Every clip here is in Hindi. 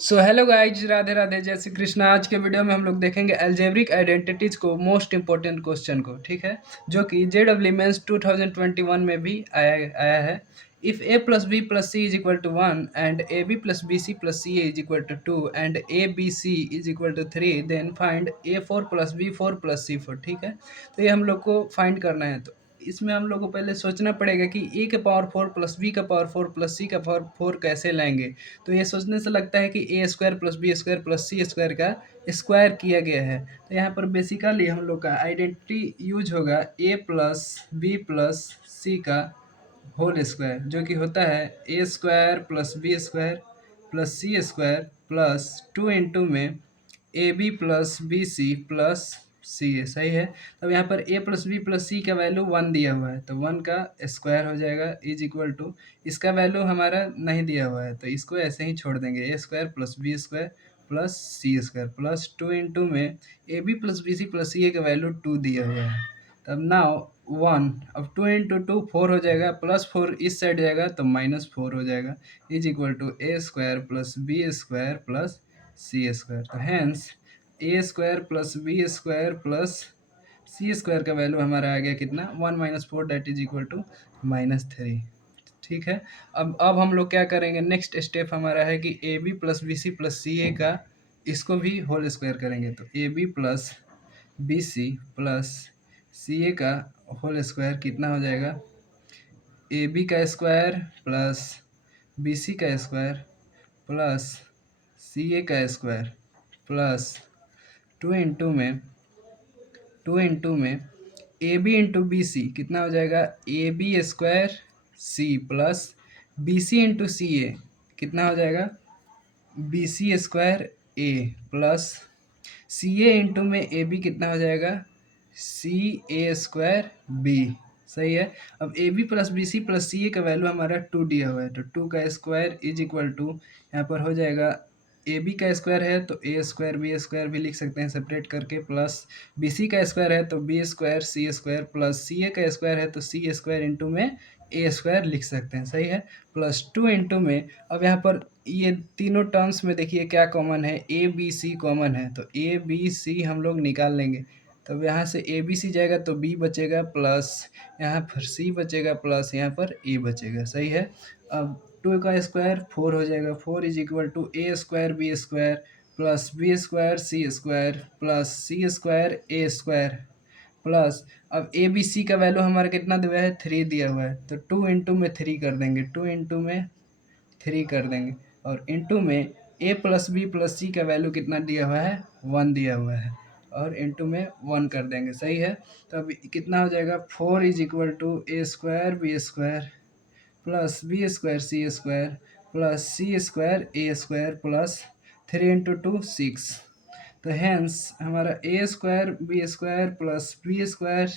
So hello guys, Radhe Radhe, जय श्री कृष्ण। आज के वीडियो में हम लोग देखेंगे अलजेब्रिक आइडेंटिटीज को, मोस्ट इंपॉर्टेंट क्वेश्चन को, ठीक है, जो कि जेडब्ल्यू मेंस 2021 में भी आया है। If A plus B plus C is equal to 1 and A B plus B C plus C A is equal to 2 and A B C is equal to 3 then find A four plus B four plus C four. ठीक है, तो ये हम लोग को फाइंड करना है। तो इसमें हम लोग को पहले सोचना पड़ेगा कि ए के पावर 4 प्लस बी का पावर 4 प्लस सी का पावर 4 कैसे लाएंगे। तो ये सोचने से लगता है कि a square plus B square plus C square का स्क्वायर किया गया है। तो यहाँ पर बेसिकली हम लोग का आइडेंटिटी यूज होगा a plus B plus c का होल स्क्वायर, जो कि होता है a square plus B square plus C square plus 2 into में a B plus B C plus c है। सही है। अब यहाँ पर a plus B plus c का वैल्यू 1 दिया हुआ है, तो 1 का स्क्वायर हो जाएगा इज इक्वल टू, इसका वैल्यू हमारा नहीं दिया हुआ है तो इसको ऐसे ही छोड़ देंगे, a square plus B square plus C square plus 2 into में a B plus B C plus C a का वैल्यू 2 दिया हुआ है। तब नाउ 1, अब 2 इंटू 2 4 हो जाएगा, प्लस 4 इस साइड जाएगा तो -4 हो जाएगा is equal to A square plus B square plus C square. तो hence a square plus B square plus C square का वैल्यू हमारा आ गया कितना, 1 - 4 दैट इज इक्वल टू -3। ठीक है। अब हम लोग क्या करेंगे, नेक्स्ट स्टेप हमारा है कि a B plus B C plus C a का इसको भी होल स्क्वायर करेंगे। तो a B plus B C plus C a का होल स्क्वायर कितना हो जाएगा, ए बी का स्क्वायर प्लस बी सी का स्क्वायर प्लस सी ए का स्क्वायर प्लस 2 इंटू में a b into b c कितना हो जाएगा, a b square c plus B c into c a कितना हो जाएगा, b c square a plus C a into में ए बी कितना हो जाएगा, सी ए स्क्वायर बी। सही है। अब A B plus B C plus C a का वैल्यू हमारा 2 दिया हुआ है, तो 2 का स्क्वायर इज इक्वल टू यहाँ पर हो जाएगा, ए बी का स्क्वायर है तो ए स्क्वायर बी स्क्वायर भी लिख सकते हैं सेपरेट करके, प्लस बी सी का स्क्वायर है तो B square C square plus C a का स्क्वायर है तो सी स्क्वायर इंटू में ए स्क्वायर लिख सकते हैं। सही है। प्लस 2 इंटू में, अब यहाँ पर ये तीनों टर्म्स में देखिए क्या कॉमन है, ए बी सी कॉमन है, तो ए बी सी हम लोग निकाल लेंगे। तब यहाँ से ए बी सी जाएगा तो बी बचेगा प्लस यहाँ पर सी बचेगा प्लस यहाँ पर ए बचेगा। सही है। अब 2 का स्क्वायर 4 हो जाएगा, 4 is equal to A square B square plus B square C square plus C square A square plus, अब ए बी सी का वैल्यू हमारा कितना दिया है, 3 दिया हुआ है, तो 2 इंटू में 3 कर देंगे, 2 इंटू में 3 कर देंगे और इंटू में ए प्लस बी प्लस सी का वैल्यू कितना दिया हुआ है, 1 दिया हुआ है और इंटू में 1 कर देंगे। सही है। तो अब कितना हो जाएगा, 4 is equal to A square B square plus B square C square plus C square A square plus 3 into 2 6। तो हैंस हमारा a square B square plus B square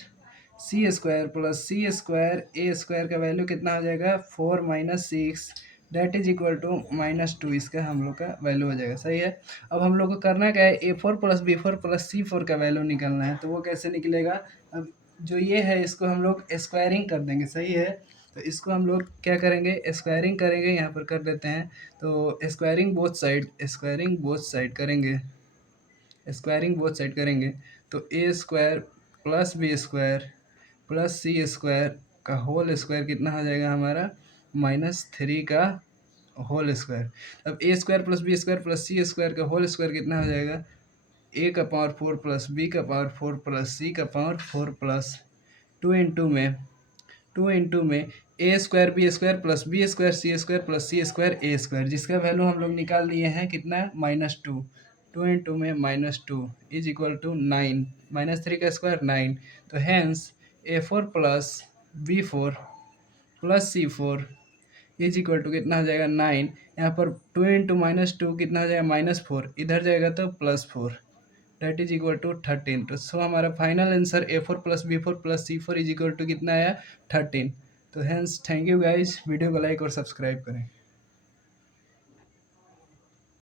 C square plus C square A square का वैल्यू कितना हो जाएगा, 4 - 6 डेट इज इक्वल टू -2, इसका हम लोग का वैल्यू हो जाएगा। सही है। अब हम लोग को करना क्या है, a four plus B four plus C four का वैल्यू निकालना है। तो वो कैसे निकलेगा, अब जो ये है इसको हम लोग स्क्वायरिंग कर देंगे। सही है। तो इसको हम लोग क्या करेंगे, स्क्वायरिंग करेंगे, यहाँ पर कर देते हैं। तो स्क्वायरिंग बोथ साइड करेंगे तो a square plus B square plus C square का होल स्क्वायर कितना हो जाएगा हमारा, -3 का होल स्क्वायर। अब a square plus B square plus C square का होल स्क्वायर कितना हो जाएगा, ए का पावर 4 प्लस बी का पावर 4 प्लस सी का पावर 4 प्लस 2 इंटू में a square B square plus B square C square plus C square A square, जिसका वैल्यू हम लोग निकाल दिए हैं कितना, -2। 2 इंटू में -2 इज इक्वल टू 9, -3 का स्क्वायर 9। तो hence a four plus B four plus C four is equal to कितना हो जाएगा, 9। यहाँ पर 2 इंटू -2 कितना हो जाएगा, -4, इधर जाएगा तो +4 डेट इज इक्वल टू 13। तो सो हमारा final answer a four plus B four plus C four is equal to कितना आया, 13। तो hence thank you guys, video को लाइक और सब्सक्राइब करें।